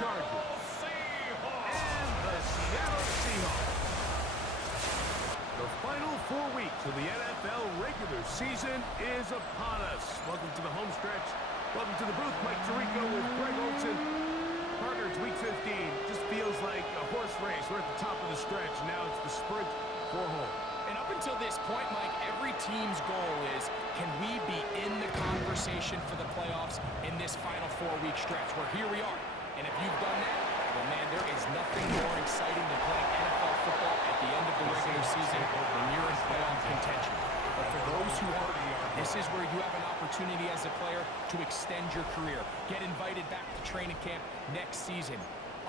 Chargers. And the Seattle Seahawks. The final 4 weeks of the NFL regular season is upon us. Welcome to the home stretch. Welcome to the booth. Mike Tirico with Greg Olson. Partner, it's week 15. Just feels like a horse race. We're at the top of the stretch. Now it's the sprint for home. And up until this point, Mike, every team's goal is, can we be in the conversation for the playoffs in this final 4-week stretch? Where here we are. And if you've done that, well, man, there is nothing more exciting than playing NFL football at the end of the regular season when you're in playoff contention. But for those who aren't, this is where you have an opportunity as a player to extend your career, get invited back to training camp next season.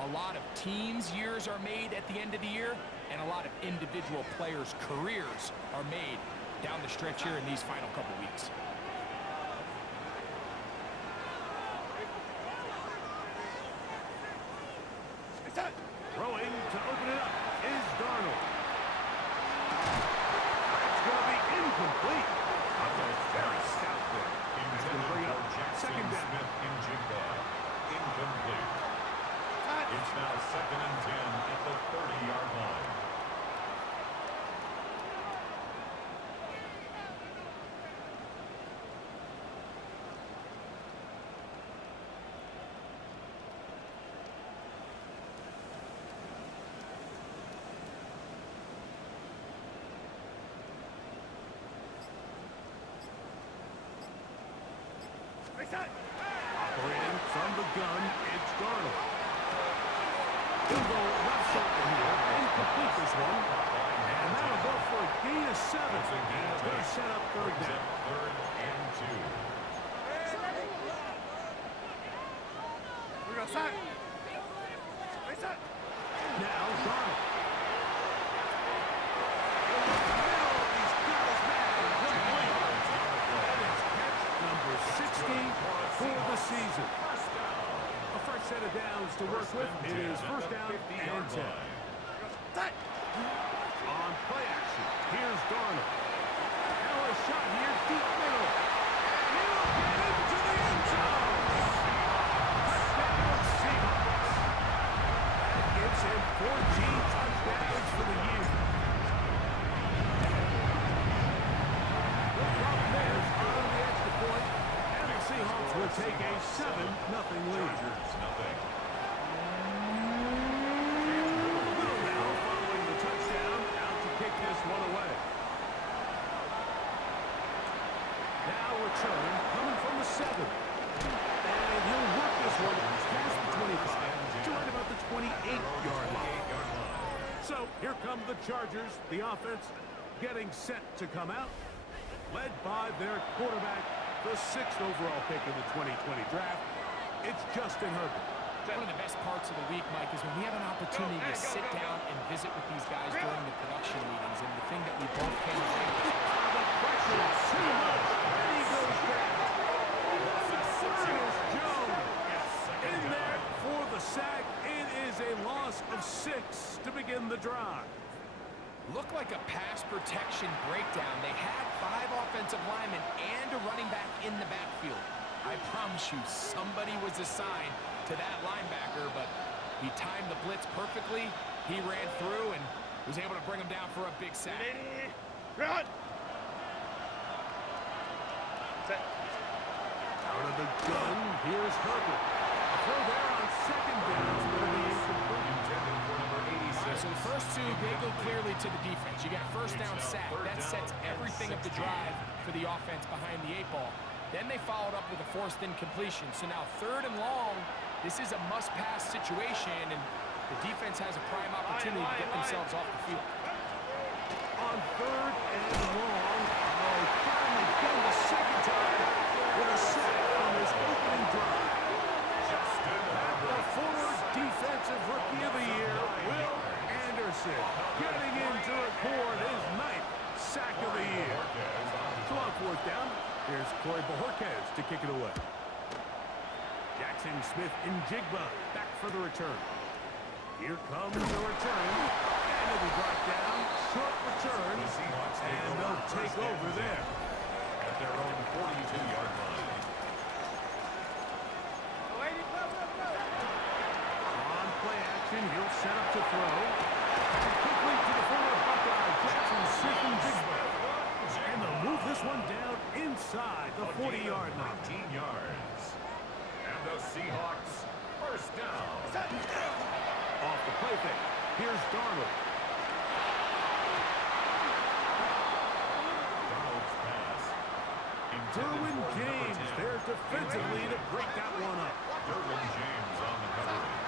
A lot of teams' years are made at the end of the year, and a lot of individual players' careers are made down the stretch here in these final couple weeks. Throwing to open it up is Darnold. That's going to be incomplete. Very stout there. He's going to bring up second down. Incomplete. It's now 2nd and 10 at the 30-yard line. Operating from the gun, it's Darnold. He'll go left shoulder here, incomplete this one. And that'll go for a gain of 7. And it's going to set up third down. 3rd and 2. We're going to sack. Now Darnold. Number 60 for the season. A fresh set of downs to work with. It is first down and 10. On play action, here's Darnold. Now a shot here, deep middle. And he'll get into the end zone. Touchdown Seahawks. That gives him 14 touchdowns for the year. The Buccaneers on the extra point, and the Seahawks will take a 7-0 lead. Little now following the touchdown, out to kick this one away. Now return, coming from the 7. And he'll work this one past the 25 to right about the 28-yard line. So here come the Chargers, the offense getting set to come out, led by their quarterback, the 6th overall pick in the 2020 draft. It's Justin Herbert. One of the best parts of the week, Mike, is when we have an opportunity to sit down and visit with these guys during the production meetings. And the thing that we both came away with is The pressure is too much, and he goes down. Ernest Jones in there for the sack. It is a loss of 6 to begin the drive. looked like a pass protection breakdown. They had 5 offensive linemen and a running back in the backfield. I promise you, somebody was assigned to that linebacker, but he timed the blitz perfectly. He ran through and was able to bring him down for a big sack. Run! Out of the gun, here's Herbert. A throw there on second down. It's going to be incomplete. So the first 2, they go clearly to the defense. You got a first down sack. That sets everything up the drive for the offense behind the 8 ball. Then they followed up with a forced incompletion. So now 3rd and long, this is a must-pass situation, and the defense has a prime opportunity to get themselves off the field. On 3rd and long, finally done the second time with a sack on his opening drive. At the former defensive rookie of the year, Will Anderson, getting in to record his 9th sack of the year. So on 4th down, here's Corey Bojorquez to kick it away. Jackson Smith and Jigba back for the return. Here comes the return. And it'll be brought down. Short return. And they'll take over there. At their own 42-yard line. action. He'll set up to throw. Quickly to the former Buckeye, Jackson Smith. And they'll move this one down inside the 40-yard line. 19 yards. And the Seahawks first down. Off the play fake. Here's Darnold. Darnold's pass. Derwin James there defensively to break that one up. Derwin James on the coverage.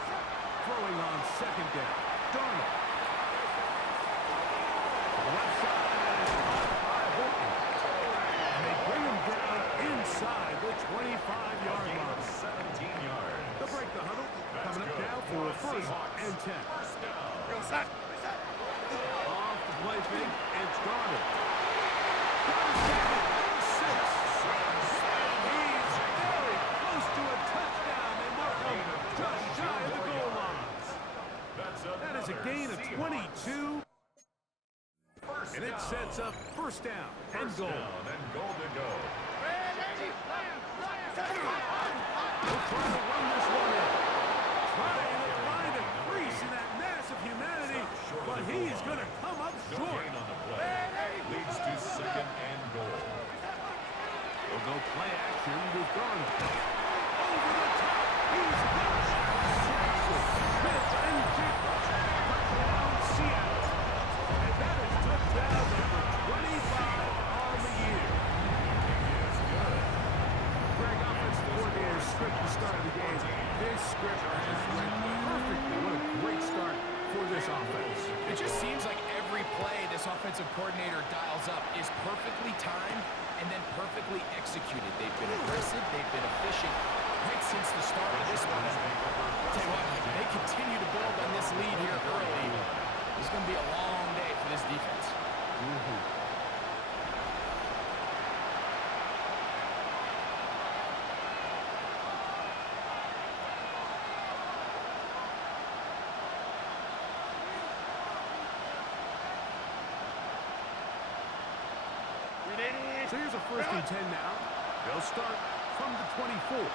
Throwing on second down. Darnold. Left side. And they bring him down inside the 25-yard line. 17 yards. They'll break the huddle. Coming up now for a first and 10. First down. Off the play fake. It's Darnold. He's very close to a touchdown. They mark him just shy of the goal line. That is a gain of 22. And it sets up first down and goal. And goal to go. He'll try to run this one in. Trying to find a crease in that mass of humanity, but he's going to come up No short. gain on the play. Leads to second and goal. They'll go play action with Darnold. Over the top. He's got it. Jackson, Smith, and Jacobs. Touchdown, Seattle. And that is touchdown number 25 on the year. Greg, offensive coordinator's script to start the game. This script has went perfectly. What a great start for this offense. It just seems like every play this offensive coordinator dials up is perfectly timed and then perfectly executed. They've been aggressive. They've been efficient right since the start of this one. I'll tell you what, if they continue to build on this lead here early, it's going to be a long day for this defense. So here's a first and 10 now. They'll start from the 24.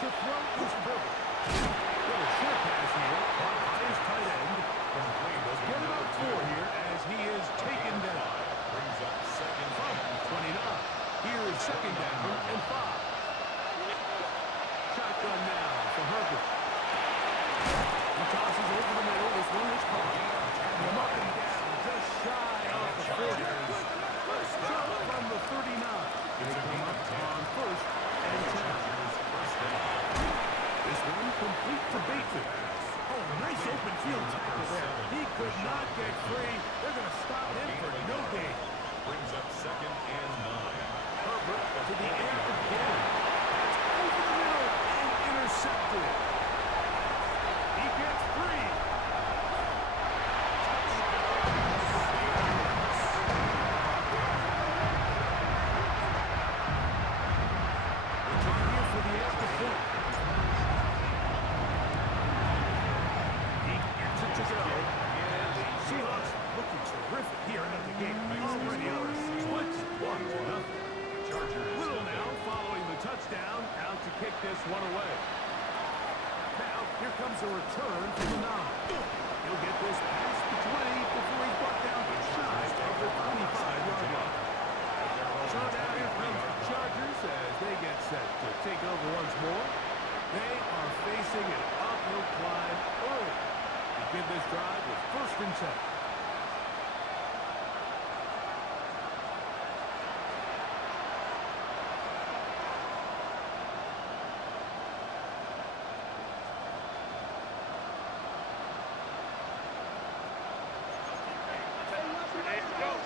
To throw is Burke. Little short pass here, caught by his tight end. Get about 4 here as he is taken down. Brings up second From 29. Here is second down and 5. Shotgun now for Herbert. He tosses over the middle. This one is caught. And up and down, just shy of the 40. Shot from the 39. They come up on first and 10. This one complete to Bateman. Oh, nice open field tackle there. He could not get free. They're going to stop him for no gain. Brings up second and 9. Herbert to the air again. That's over the middle and intercepted. He gets free. Return here for the extra point. He gets it to go. And the Seahawks looking terrific here out of the game. Already up 21-0. Little now following the touchdown, out to kick this one away. Now, here comes a return from the 9. He'll get this past the 20 before he's brought down to shy of the 25-yard line. So now here comes the Chargers as they get set to take over once more. They are facing an uphill climb early. Begin this drive with first and 10.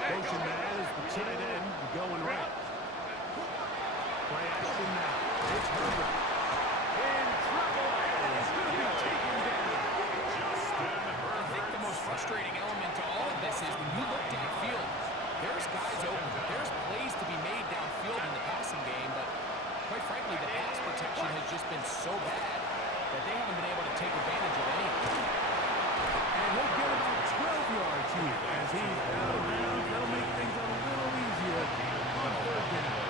Motion man is the tight end going right. Play action now. It's Herbert. In trouble, and it's going to be taken down. I think the most frustrating element to all of this is when you look downfield, there's guys open. There's plays to be made downfield in the passing game, but quite frankly, the pass protection has just been so bad that they haven't been able to take advantage of anything. And he'll get about 12 yards here as he's out of bounds. That'll make things a little easier on third down.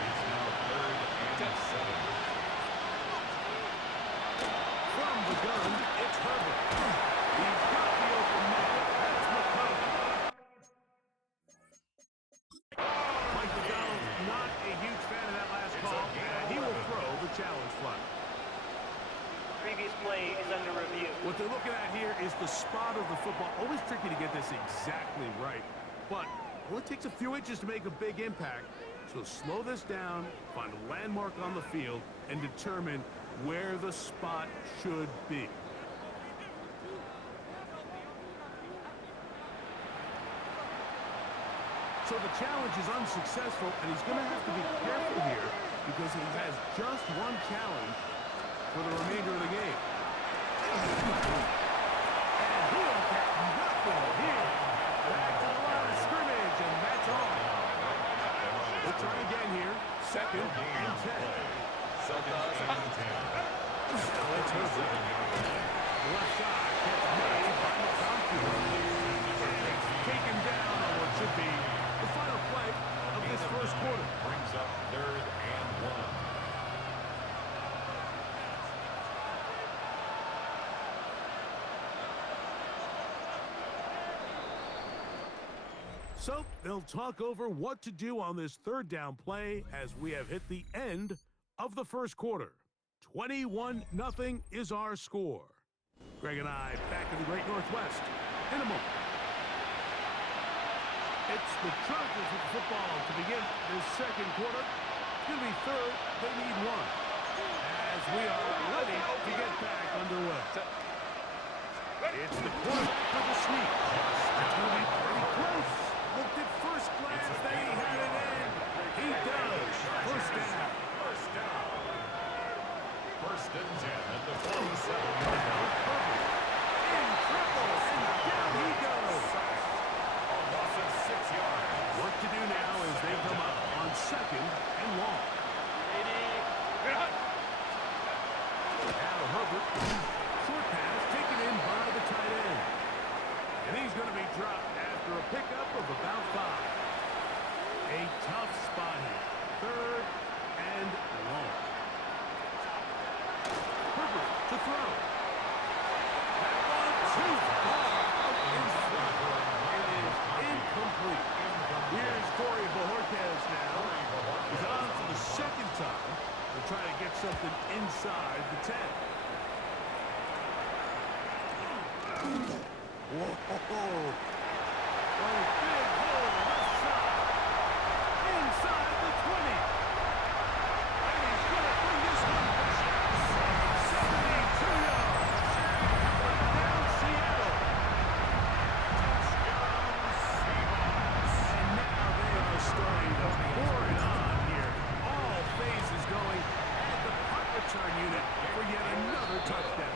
It's now 3rd and 7. From the challenge flag. Previous play is under review. What they're looking at here is the spot of the football. Always tricky to get this exactly right, but it only takes a few inches to make a big impact. So slow this down, find a landmark on the field, and determine where the spot should be. So the challenge is unsuccessful, and he's going to have to be careful here because he has just one challenge for the remainder of the game. And he'll get nothing here. Back to the line of scrimmage, and that's all. We'll try again here. Second and 10. Second and 10. Let's hope it. Left side gets made by McConkey. And it's taken down on what should be the final play of this first quarter. Brings up 3rd and 1. So they'll talk over what to do on this third down play as we have hit the end of the first quarter. 21-0 is our score. Greg and I back in the Great Northwest in a moment. It's the Chargers with the football to begin this second quarter. It's going to be third. They need one. As we are ready to get back underway. It's the quarterback for the sweep. It's going to be pretty close. Looked at first glance that he had it in. He does. First down. First down. First and 10 at the 47. In trouble, and down he goes. A loss of 6 yards. What to do now as they come up on second and long. Now Herbert, short pass taken in by the tight end. And he's going to be dropped after a pickup of about 5. A tough spot here. Third and long. Herbert to throw. That one too far out in front. It is incomplete. Here's Corey Bojorquez now. He's on for the second time. They're trying to get something inside the 10. Whoa. Oh, big hole left side. Inside the 20. And he's going to bring this one back. 72 yards. Down Seattle. And now they are starting to pour it on here. All phases going. And the punt return unit for yet another touchdown.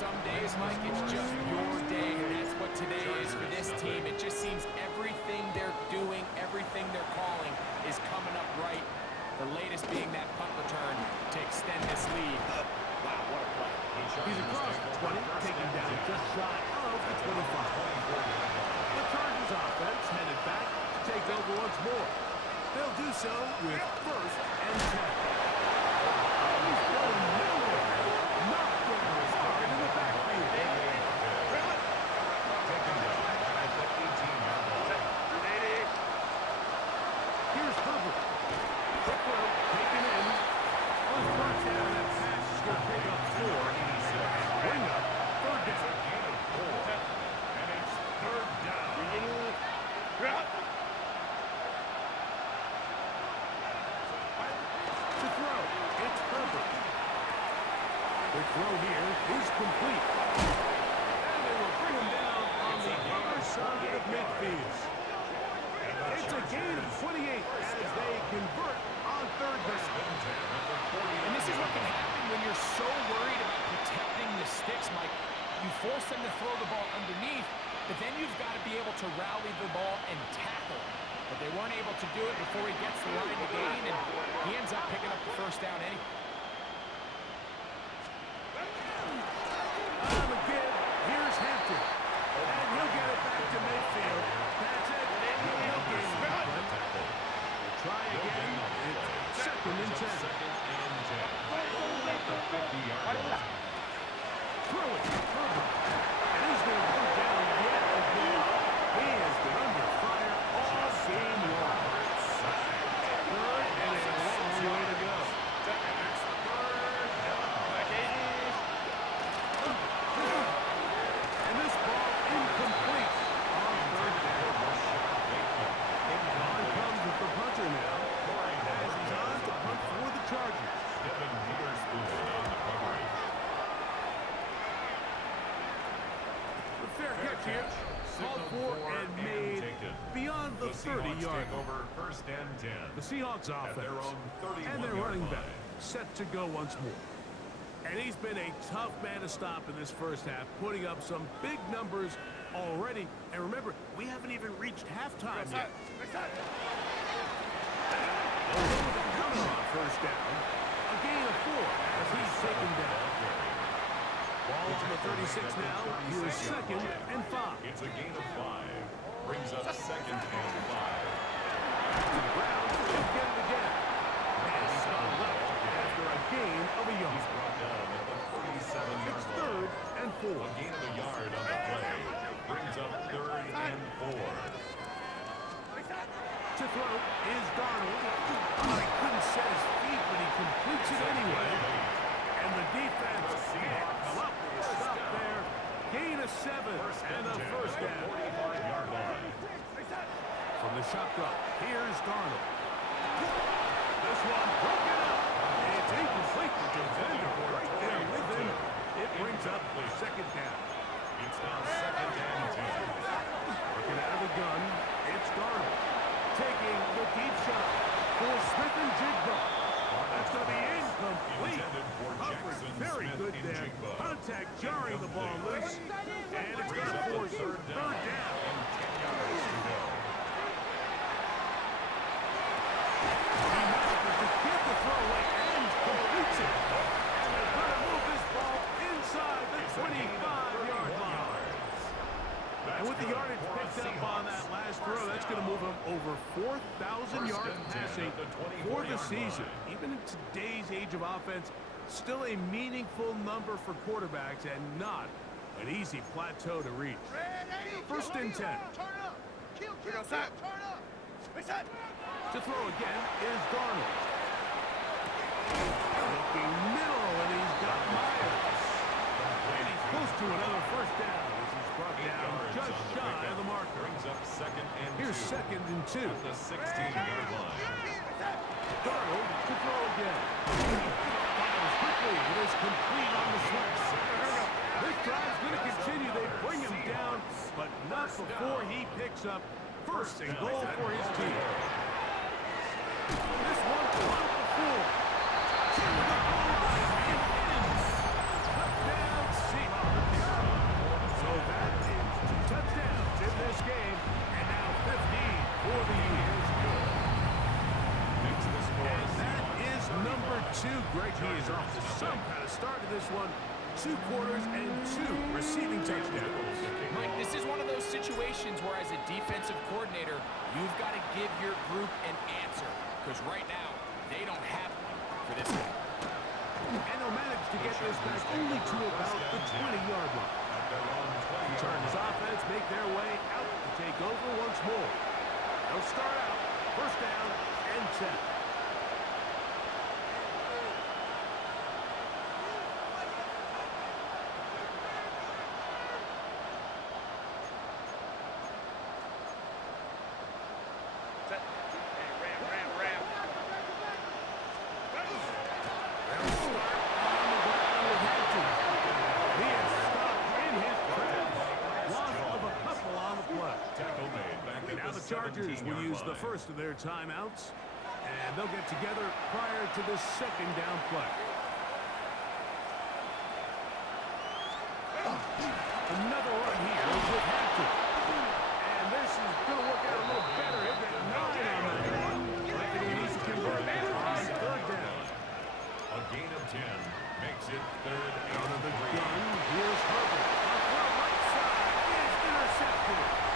Some days, Mike, it's just your day, and that's what today is for this team. It just seems everything they're doing, everything they're calling is coming up right. The latest being that punt return to extend this lead. Wow, what a play. He's across the 20, taking down just shy of the 25. The Chargers offense headed back to take over once more. They'll do so with first and 10. He's going nowhere. Knocked down hard in the backfield. Taken down at the 18-yard line. Here's Herbert. Quick throw, taken in. On the first down, that pass is going to pick up 4. Bring up third down. Gain of 4. And it's 3rd down. To throw, it's Herbert. The throw here is complete. And they will bring him down on the other side of midfield. It's a gain of 28 as they convert on third down. And this is what can happen when you're so worried about protecting the sticks, Mike. You force them to throw the ball underneath, but then you've got to be able to rally the ball and tackle. But they weren't able to do it before he gets the line to gain, and he ends up picking up the first down anyway. On the give, here's Hampton. And he'll get it back to midfield. That's it. No gain. We'll try again. It's second and 10. Second and 10. At the 50-yard line. Throw it. Herbert. And he's going to go down yet again. He has been under fire all game long. Third and a long way to go. pitch here. Called for and made beyond the 30-yard line. Over first and 10. The Seahawks At their offense own 31 and their yard running back line. set to go once more. And he's been a tough man to stop in this first half, putting up some big numbers already. And remember, we haven't even reached halftime yet. Counter on first down. A gain of 4 as he's taken down. Ball to the 36 now. Here's second and 5. It's a gain of 5. Brings up second and 5. To the ground, he'll get it again. And he's gone left after a gain of a yard. He's brought down at the 47-yard It's line. third and 4. A gain of a yard on the play. Brings up third and 4. To throw is Darnold. Oh, he couldn't set his feet, but he completes it anyway. And the defense can't come up with a stop there. Gain of 7 and a first down. 45-yard line. From the shotgun, here's Darnold. This one broken up. It's incomplete. The defender right there with him. It brings up the second down. It's now second and 10. Working out of the gun, it's Darnold. Taking the deep shot for Smith and Jigba. That's going to be incomplete. Intended for Coverage Jackson very Smith good in there. Jigba. Contact jarring the ball loose. And it's going to force third down. And 10 yards to go. He manages to get the throw away and completes it. And they're going to move this ball inside the 25-yard line. And with the yardage picked up on that last throw, that's going to move him over 4,000 yards passing for the season. Even in today's age of offense, still a meaningful number for quarterbacks and not an easy plateau to reach. First and 10. To throw again is Darnold. Looking middle, and he's got Myers. And he's close to another first down as he's brought down just shy of the marker. Brings up second and 2. Here's second and 2. At the 16-yard line. Darnold to throw again. Fires quickly. It is complete on the switch. This drive's going to continue. They bring him down, but not before he picks up first and goal for his team. This one on the floor. To the goal line and in. Touchdown Seahawks. So that is 2 touchdowns in this game, and now 15 for the year. And that is number 2. Greg, he is off to some kind of start to this one. 2 quarters and 2 receiving touchdowns. Mike, this is one of those situations where as a defensive coordinator, you've got to give your group an answer. Because right now, they don't have one for this game. And he'll manage to get this back only to about the 20-yard line. Turn his offense, make their way out to take over once more. They'll start out first down and 10. Chargers will use the first of their timeouts, and they'll get together prior to the second down play. Another run here with Hampton. And this is going to work out a little better. He'll get 9 on that one. But he needs to convert on third down. A gain of 10 makes it third Out and of the 3. gun, here's Herbert. On the right side is intercepted.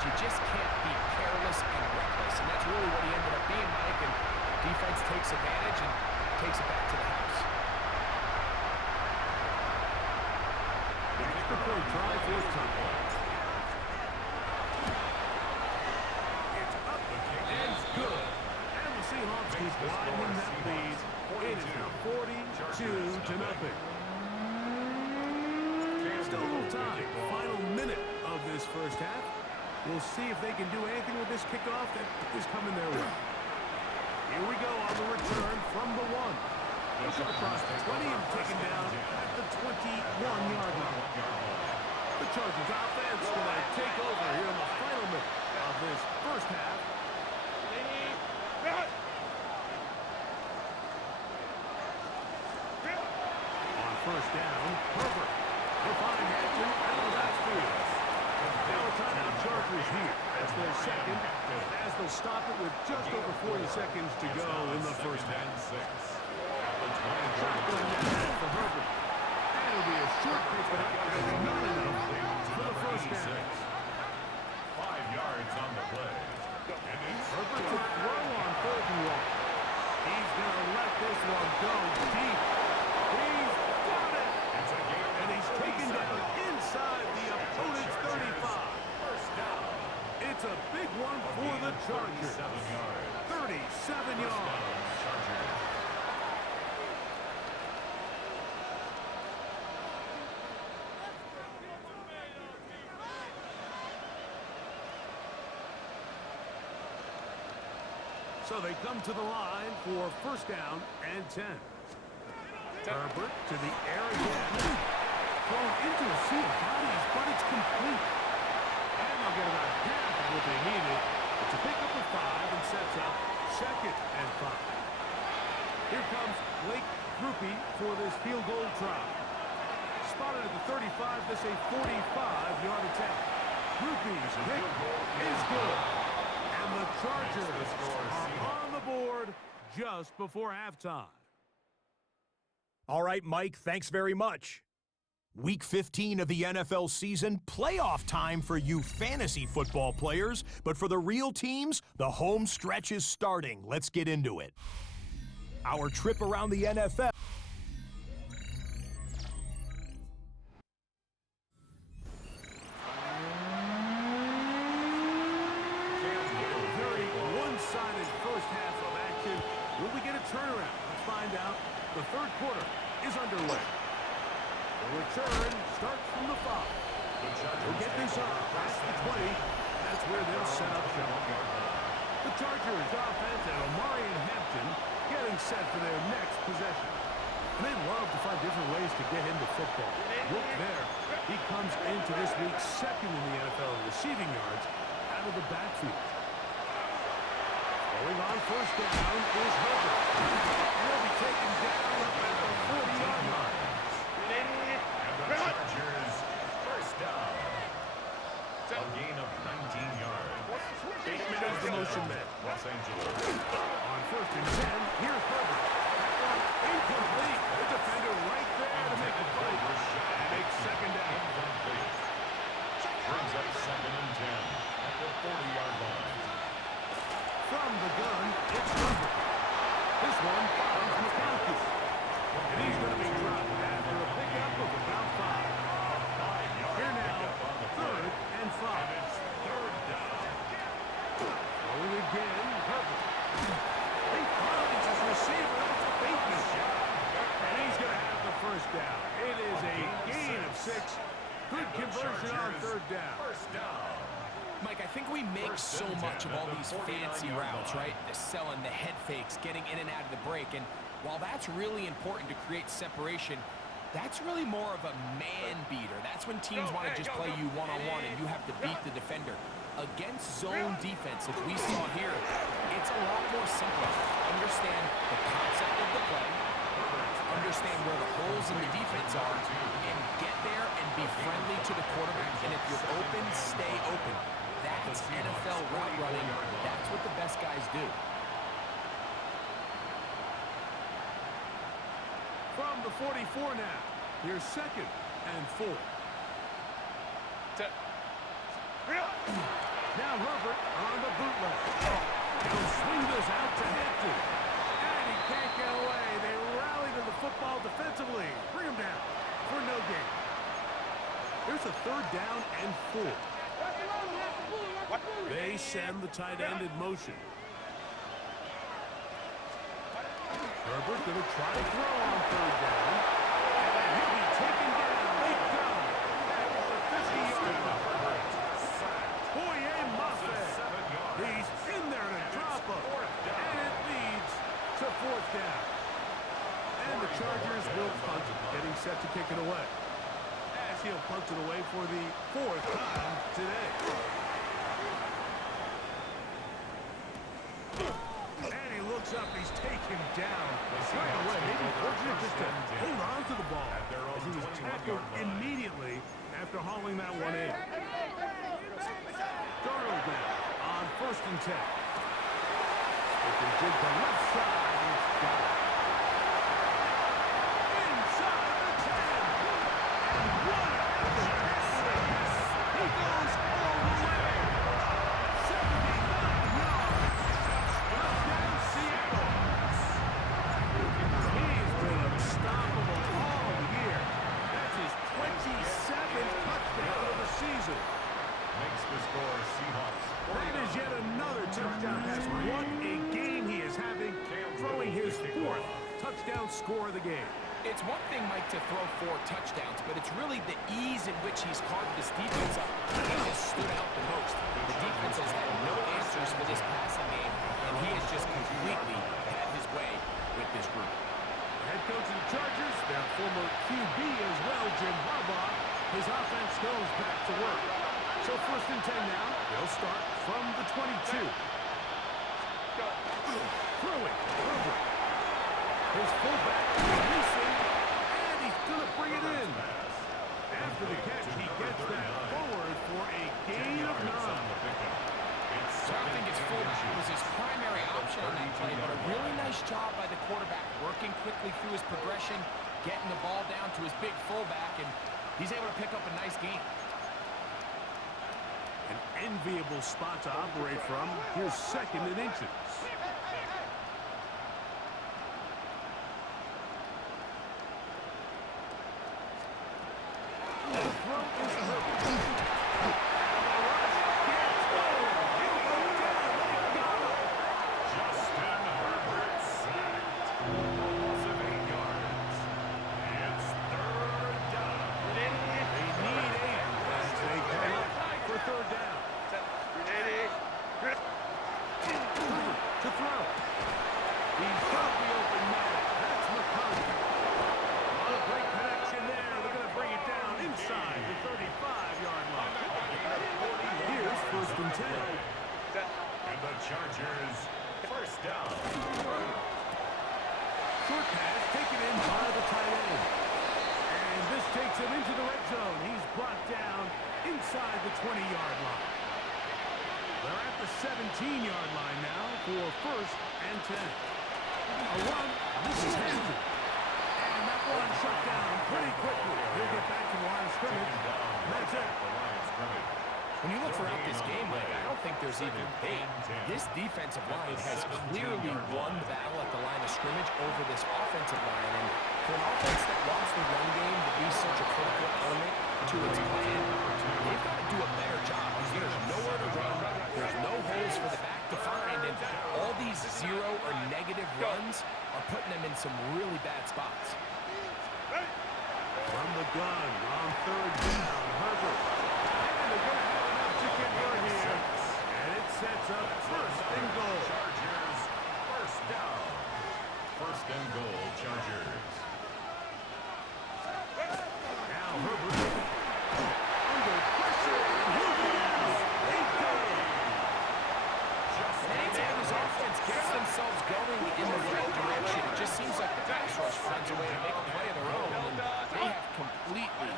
You just can't be careless and reckless, and that's really what he ended up being, Mike, and defense takes advantage and takes it back to the house. The extra point try for Tom. It's up and good. And the Seahawks keep widening that lead. It is now 42-0. Still a little time. Final minute of this first half. We'll see if they can do anything with this kickoff that is coming their way. Here we go on the return from the 1. He'll come across the 20 and taken down at the 21-yard line. The Chargers offense going to take over here in the final minute of this first half. On first down, Herbert will find Hampton out of the backfield. Now a timeout Chargers here. That's their second, as they'll stop it with just over 40 seconds to go in the first half. Shotgun now for Herbert. And it'll be a short pickup, but it's not enough for the first down. 5 yards on the play. Herbert to throw on 3rd and 1. He's going to let this one go deep. He's got it! And he's taken down inside the opponent's 35. It's a big one for the Chargers. 37 yards. So they come to the line for first down and 10. Herbert to the air again. Thrown into a sea of bodies, but it's complete. And they'll get about half of what they needed. It's a pickup of 5 and sets up 2nd and 5. Here comes Blake Grupe for this field goal try. Spotted at the 35, this a 45-yard attempt. Grupe's kick is good. And the Chargers are on the board just before halftime. All right, Mike, thanks very much. Week 15 of the NFL season, playoff time for you fantasy football players. But for the real teams, the home stretch is starting. Let's get into it. Our trip around the NFL. Very one-sided first half of action. Will we get a turnaround? Let's find out. The third quarter is underway. The return starts from the 5. They'll get this up past the 20. That's where they'll set up shop. The Chargers offense and Omari and Hampton getting set for their next possession. And they love to find different ways to get into football. Look there. He comes into this week 2nd in the NFL in receiving yards out of the backfield. Going on first down is Herbert. He'll be taken down up at the 40-yard line. And the Chargers first down. A gain of 19 yards. Benjamynn is the motion man. Los Angeles. On first and 10, here's Herbert. Incomplete. The defender right there to make a play. And makes second down. Incomplete. Brings up 2nd and 10 at the 40-yard line. From the gun, it's Herbert. This one finds McConkey. And he's going to be dropped after a pickup of about 5. Here now, 3rd and 5. It's 3rd down. Throwing again, Herbert. He finds his receiver. That's Bateman. And he's going to have the first down. It is a gain of 6. Good conversion on 3rd down. First down. Mike, I think we make so much of all these fancy routes, right? The selling, the head fakes, getting in and out of the break. And while that's really important to create separation, that's really more of a man beater. That's when teams want to just play you one-on-one and you have to beat the defender. Against zone defense, as we saw here, it's a lot more simple. Understand the concept of the play, understand where the holes in the defense are, and get there and be friendly to the quarterback. And if you're open, stay open. That's NFL route running. That's what the best guys do. From the 44 now, here's 2nd and 4. Now Herbert on the bootleg. He'll swing this out to Hampton. And he can't get away. They rally to the football defensively. Bring him down for no gain. Here's a 3rd down and 4. They send the tight end in motion. Herbert going to try to throw on 3rd down. And he'll be taken down. Big down. Chargers will punt, getting set to kick it away. As he'll punt it away for the 4th time today. And he looks up, he's taken down right away. Maybe fortunate just to hold on to the ball as he was tackled immediately after hauling that one in. Darnold now on 1st and 10. Looking jig to left side. He's got it. Inside the 10. And what a pass. He goes all the way. 79 yards. Touchdown Seattle. He's been unstoppable all year. That's his 27th touchdown of the season. Makes the score Seahawks. That is yet another touchdown pass. What a game he is having, throwing his 4th touchdown score of the game. It's one thing, Mike, to throw 4 touchdowns, but it's really the ease in which he's carved this defense up. He has stood out the most. The defense has had no answers for this passing game, and he has just completely had his way with this group. The head coach of the Chargers, their former QB as well, Jim Harbaugh, his offense goes back to work. So 1st and 10 now. They'll start from the 22. Throwing. Over. His fullback releasing. And he's going to bring it in. After the catch, he gets that forward for a gain of 9. So I think his fullback was his primary option on that play, but a really nice job by the quarterback, working quickly through his progression, getting the ball down to his big fullback, and he's able to pick up a nice gain. An enviable spot to operate from. Here's 2nd and inches. The throw is perfect. And the rush gets going. He'll go down. They got him. Justin Herbert sacked. Loss of 8 yards. It's 3rd down. They need 8 as they come up for 3rd down. Herbert to throw. He's got the open man. That's McCarthy. A great connection there. They're going to bring it down inside the 35-yard line. Here's 1st and 10. And the Chargers, 1st down. Short pass taken in by the tight end. And this takes him into the red zone. He's brought down inside the 20-yard line. They're at the 17-yard line now for 1st and 10. A run. This is Hampton. And that one shut down pretty quickly. He'll get back to the line of scrimmage. And that's it. When you look throughout this game, Mike, I don't think there's even a debate. This defensive line has clearly won the battle at the line of scrimmage over this offensive line. And for an offense that wants the run game to be such a critical element to its plan, they've got to do a better job because there's nowhere to run. There's no holes for the back to find. And all these 0 or negative runs are putting them in some really bad spots. From the gun on 3rd down, Herbert. And they're going to have enough to convert here. And it sets up 1st and goal. Chargers, 1st down. 1st and goal, Chargers. Now Herbert under pressure. And he'll get out. They go. Anytime his offense gets themselves going in the right direction, it just seems like the pass rush finds a way to make a play of their own. And they have completely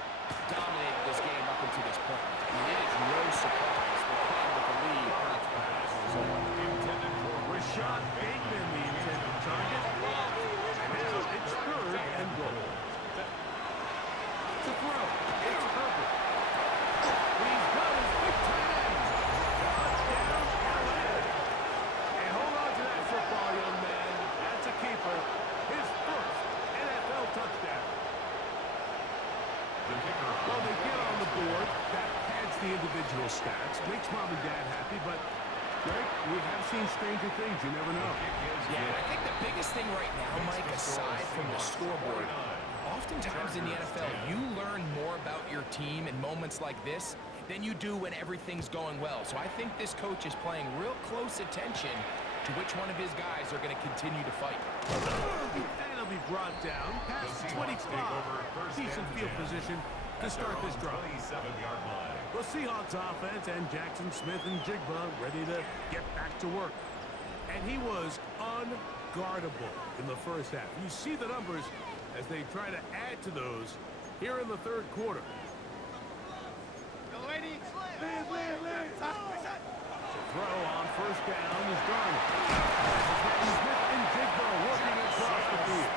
dominated this game up until this point. I mean, it is no surprise they're playing with the lead as a result. Intended for Rashad Bateman, the intended target. And now it's 3rd and goal. To throw. It's Herbert. He's got his big tight end. Touchdown, LA. And hold on to that football, young man. That's a keeper. His 1st NFL touchdown. the kicker. Well, they get on the board. That adds the individual stats. Makes mom and dad happy, but Greg, we have seen stranger things. You never know. Yeah, I think the biggest thing right now, Mike, aside from the scoreboard, oftentimes in the NFL, you learn more about your team in moments like this than you do when everything's going well. So I think this coach is paying real close attention to which one of his guys are going to continue to fight. And They'll be brought down past the 25. Decent field position to start this drive. 27-yard line. The Seahawks offense and Jackson Smith and Jigba ready to get back to work. And he was unguardable in the first half. You see the numbers as they try to add to those here in the third quarter. Throw on first down is Garner. Smith and Jigba working across the field.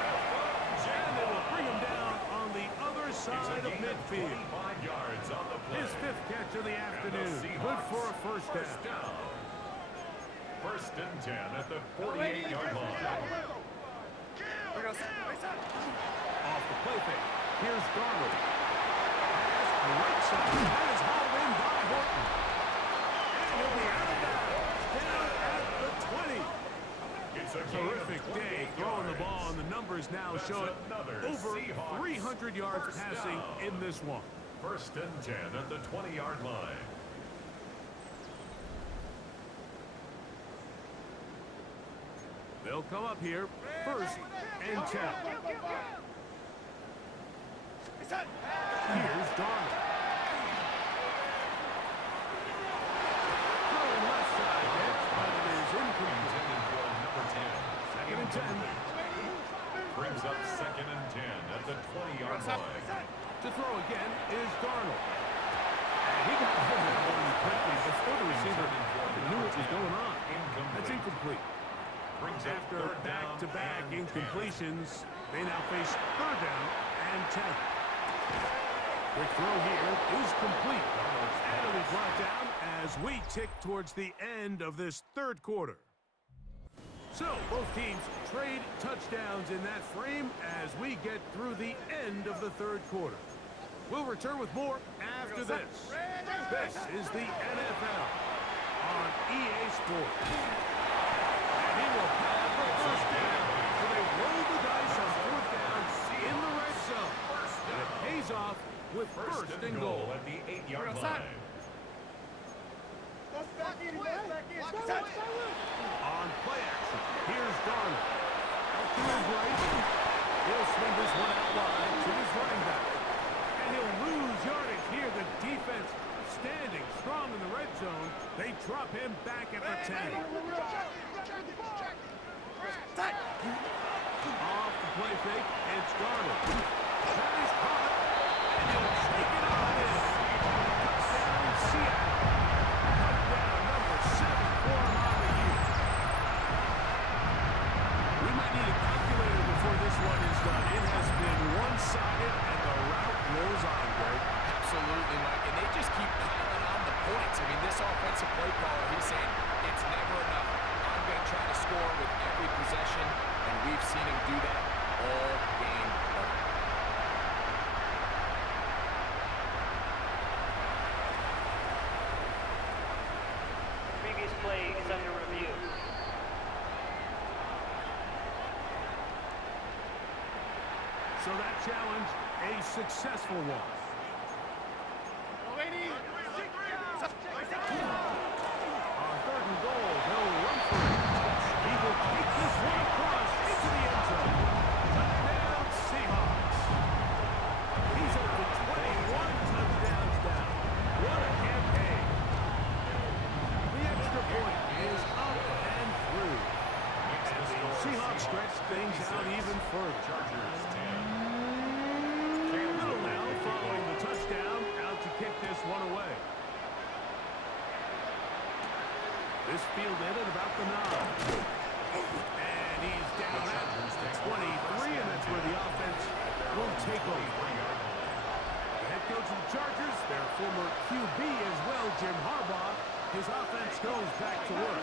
And they will bring him down on the other side of midfield. 5 yards on the play. His 5th catch of the afternoon. Good for a first down. First and 10 at the 48-yard line. Off the play fake. Here's Garner. Right side. That is hauled in by Horton. And he'll be out of bounds. Down at the 20. It's a Terrific day throwing the ball, and the numbers now show it over 300 yards passing in this one. First and 10 at the 20-yard line. They'll come up here first and 10. Here's Garner. Throwing left side, but it is incomplete. Number 10. Second and 10. Brings up second and 10 at the 20-yard line. To throw again is Darnold. And he got hit that one quickly before the receiver knew what was going on. That's incomplete. After back-to-back incompletions, they now face third down and 10. Quick throw here is complete. And it'll be brought down as we tick towards the end of this third quarter. So, both teams trade touchdowns in that frame as we get through the end of the third quarter. We'll return with more after this. This is the NFL on EA Sports. And he will have the first down. So they roll the dice on fourth down in the red zone. And it pays off with first and goal at the 8-yard line. On play action, here's Garner. Out to his right. He'll swing this one out wide to his running back. And he'll lose yardage here. The defense standing strong in the red zone. They drop him back at the 10. Off the play fake, it's Garner. That is caught. And he'll take it on in. Touchdown, Seattle. Touchdown number 7 for him on the year. We might need a calculator before this one is done. It has been one-sided, and the route rolls on, Greg. Absolutely, Mike. And they just keep piling on the points. I mean, this offensive play caller, he's saying it's never enough. I'm going to try to score with every possession, and we've seen him do that all game long. Previous play is under review. So that challenge, a successful one. On third and goal, they'll run for it. He will take this one across into the end zone. Touchdown, Seahawks. He's up to 21 touchdowns down. What a campaign. The extra point is up and through. And the Seahawks stretch things out even further. Chargers 10. Little now following the touchdown, out to kick this one away. This fielded at about the 9. And he's down at the 23, and that's where the offense will take over. The head coach of the Chargers, their former QB as well, Jim Harbaugh, his offense goes back to work.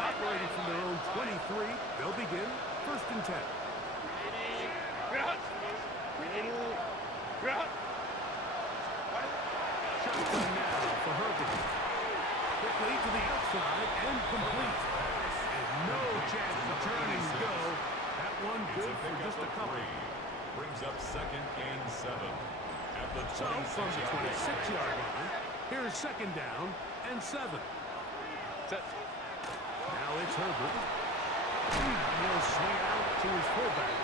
Operating from their own 23, they'll begin first and 10. Shotgun now for Herbert. Quickly to the outside and complete. And no chance to turn and go. That one good for just a couple. Brings up second and 7. At the So from the 26-yard line, here's second down and 7. Now it's Herbert. He'll swing out to his fullback.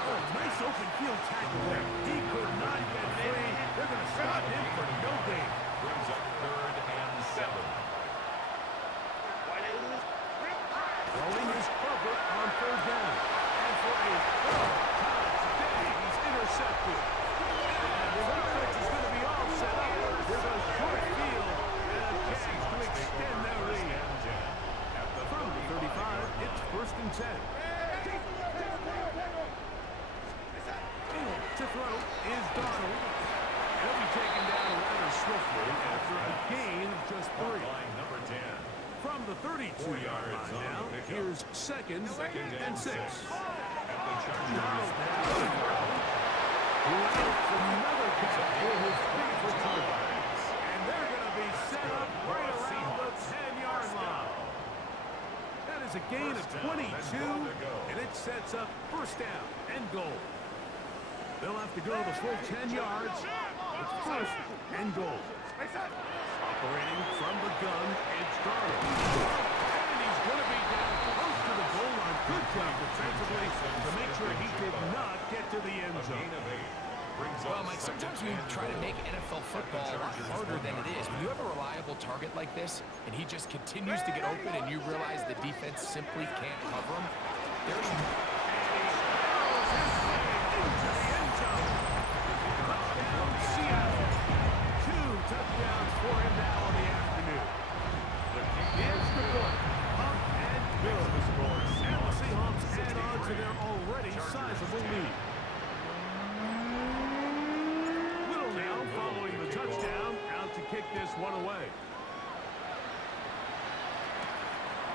Nice open field tackle there. He could not get free. They're going to stop him for no gain. Brings up 3rd and 7. Throwing is Herbert on 3rd down. And for a touchdown, he's intercepted. And his offense is going to be all set up. There's a short field and a chance to extend their lead. From the 35, it's 1st and 10. To throw is Donald. He'll be taken down rather swiftly after a gain of just 3. Line number 10. From the 32-yard line now, here's 2nd and 6. At the Chargers. Donald now to throw. Who else another catch for his favorite target. And they're going to be set up right around the 10-yard line. That is a gain of 22, and it sets up 1st down and goal. They'll have to go the full 10 yards. It's 1st and goal. Operating from the gun, it's Donald. And he's going to be down close to the goal line. Good job defensively to make sure he did not get to the end zone. Well, Mike, sometimes we try to make NFL football a lot harder than it is. When you have a reliable target like this, and he just continues to get open, and you realize the defense simply can't cover him, there's... Touchdown, Seattle. 2 touchdowns for him now on the afternoon. Here's the point. Up and good. And the Seahawks add on to their already sizable lead. Little now following the touchdown, out to kick this one away.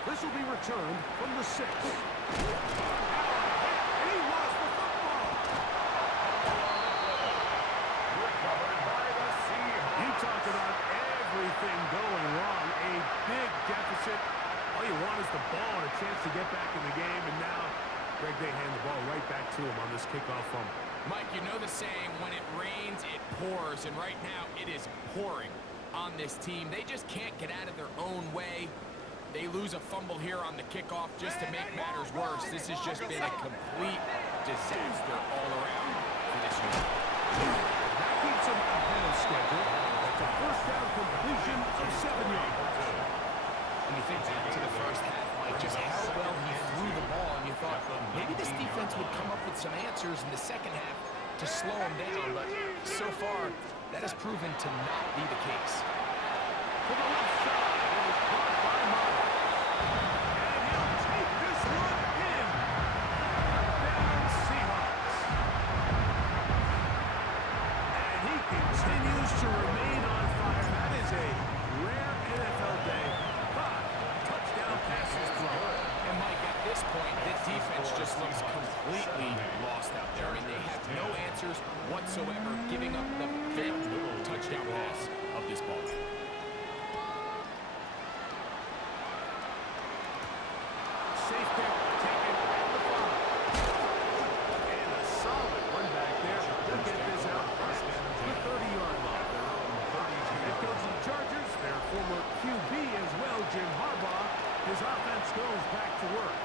This will be returned from the 6. He lost the football. You talk about everything going wrong. A big deficit. All you want is the ball and a chance to get back in the game. And now, Greg, they hand the ball right back to him on this kickoff fumble. Mike, you know the saying, when it rains, it pours. And right now, it is pouring on this team. They just can't get out of their own way. They lose a fumble here on the kickoff just to make matters worse. This has just been a complete disaster all around for this unit. That keeps him ahead of schedule. It's a 1st down completion of 7 yards. When you think back to the first half, Mike, just how well he threw the ball, and you thought maybe this defense would come up with some answers in the second half to slow him down. But so far, that has proven to not be the case. To the left side, it was caught by Myers. And he'll take this one in. Touchdown, Seahawks. And he continues to remain on fire. That is a rare NFL day. 5 touchdown passes thrown. And Mike, at this point, this defense just looks completely lost out there. I mean, they have no answers whatsoever, giving up the 5th touchdown pass of this ball. Safe kick taken at the 5. And a solid one back there. They'll get this out past the 30-yard line. Head coach of the Chargers, their former QB as well, Jim Harbaugh. His offense goes back to work.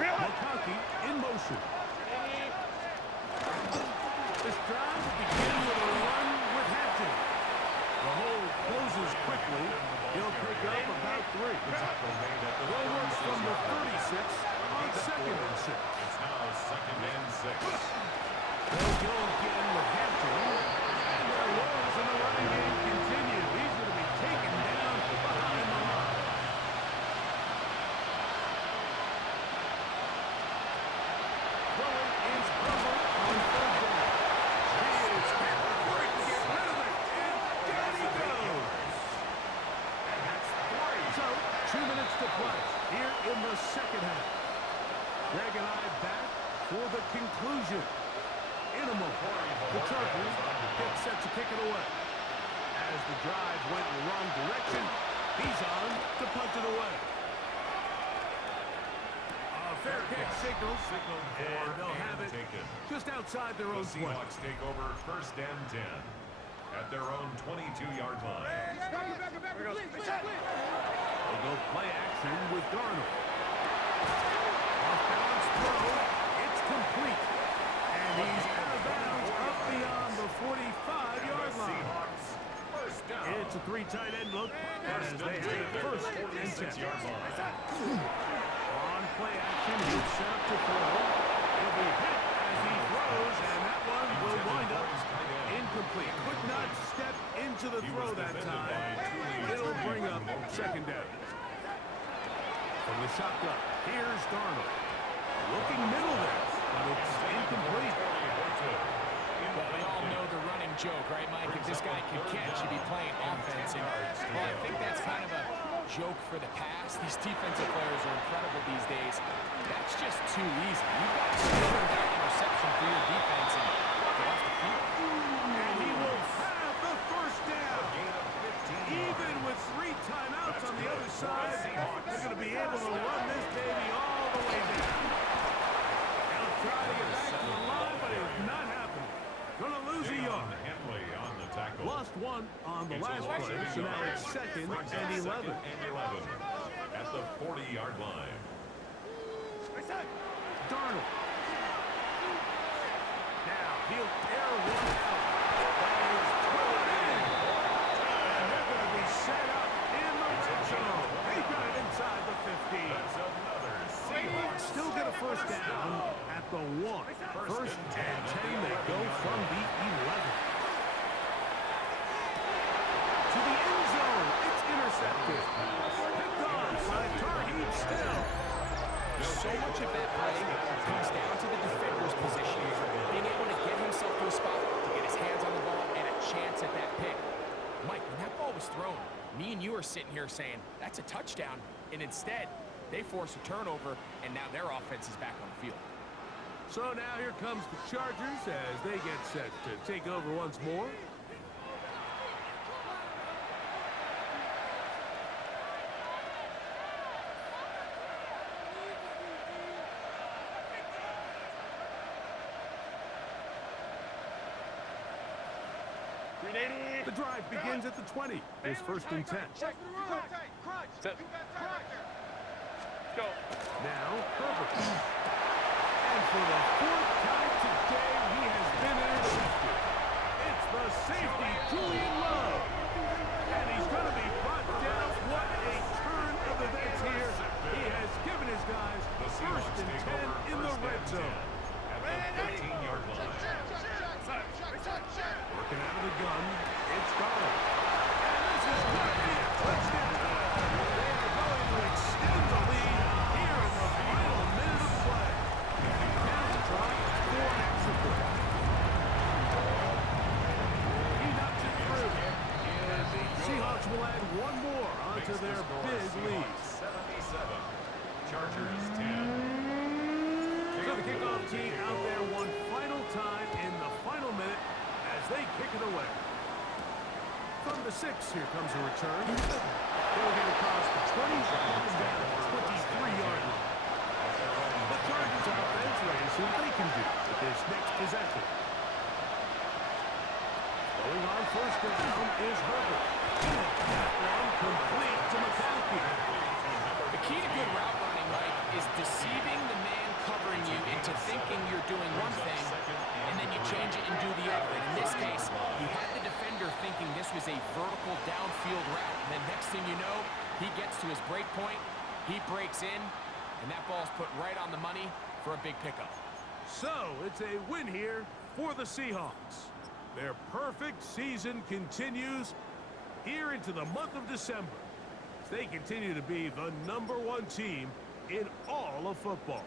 McConkey in motion. This drive will begin with a run with Hampton. The hole closes quickly. He'll pick up about 3. They'll work from the 36 on 2nd and 6. It's now 2nd and 6. They'll go again with Hampton. And their woes in the running game continue. He's going to be taken down behind the line. Throwing is Herbert on 3rd down. He is hit before he can get rid of it. And down he goes. So, 2 minutes to play here in the second half. Greg and I back for the conclusion. In a moment, the Chargers get set to kick it away. As the drive went in the wrong direction, he's on to punt it away. A fair catch signals, and they'll have it just outside their own 20. Seahawks take over 1st and 10 at their own 22-yard line. They'll go play action. with Darnold. Off-balance throw. It's complete. And he's out of bounds up beyond the 45-yard line. It's a three tight end look as they have it first and 10. On play action, he's set up to throw. He'll be hit as he throws, and that one will wind up incomplete. Could not step into the throw that time. It'll bring up second down. From the shotgun, here's Darnold. Looking middle there, but it's incomplete. Well, we all know the running joke, right, Mike? If this guy can catch, he'd be playing offense. And, well, I think that's kind of a joke for the past. These defensive players are incredible these days. That's just too easy. You've got to secure that interception for your defense and get off the field. And he will have the first down. Even with 3 timeouts on the other side, they're going to be able to run this baby all the way down. They'll try to get back to the line, but it's not happening. Going to lose a yard. Lost 1 on the last play, so now it's 2nd and 11. At the 40-yard line. Darnold. Now he'll air one out. That is pulled in. And they're going to be set up in the red zone. He got it inside the 15. Still get a first down at the 1. First and 10, they go from the 11. To the end zone, it's intercepted. Picked off by Tarheed Still. So much of that play comes down to the defender's position, being able to get himself to a spot, to get his hands on the ball, and a chance at that pick. Mike, when that ball was thrown, me and you are sitting here saying, that's a touchdown, and instead, they force a turnover, and now their offense is back on the field. So now here comes the Chargers as they get set to take over once more. The drive begins at the 20. It's first and 10. Go. Now, Herbert. And for the 4th time today, he has been intercepted. It's the safety, Julian Love. And he's going to be brought down. What a turn of events here. He has given his guys first and 10 in the red zone. At the 15-yard line. Working out of the gun, it's Darnold. And this is going to be a touchdown. They are going to extend the lead here in the final minute of play. Now to try for an extra point. He knocks it through. And the Seahawks will add one more onto their big lead. 77. Chargers 10. So the kickoff team out there one final time in the final minute as they kick it away. From the 6, here comes a return. They'll get across the 20 and down to the 23-yard line. The Chargers offense ready to see what they can do with this next possession. Going on first down is Herbert. That one complete to McCaffrey. The key to good route running, Mike, is deceiving the man covering you into thinking you're doing one thing, and then you change it and do the other. And in this case, you had the defender thinking this was a vertical downfield route, and then next thing you know, he gets to his break point, he breaks in, and that ball's put right on the money for a big pickup. So, it's a win here for the Seahawks. Their perfect season continues here into the month of December. They continue to be the #1 team in all of football.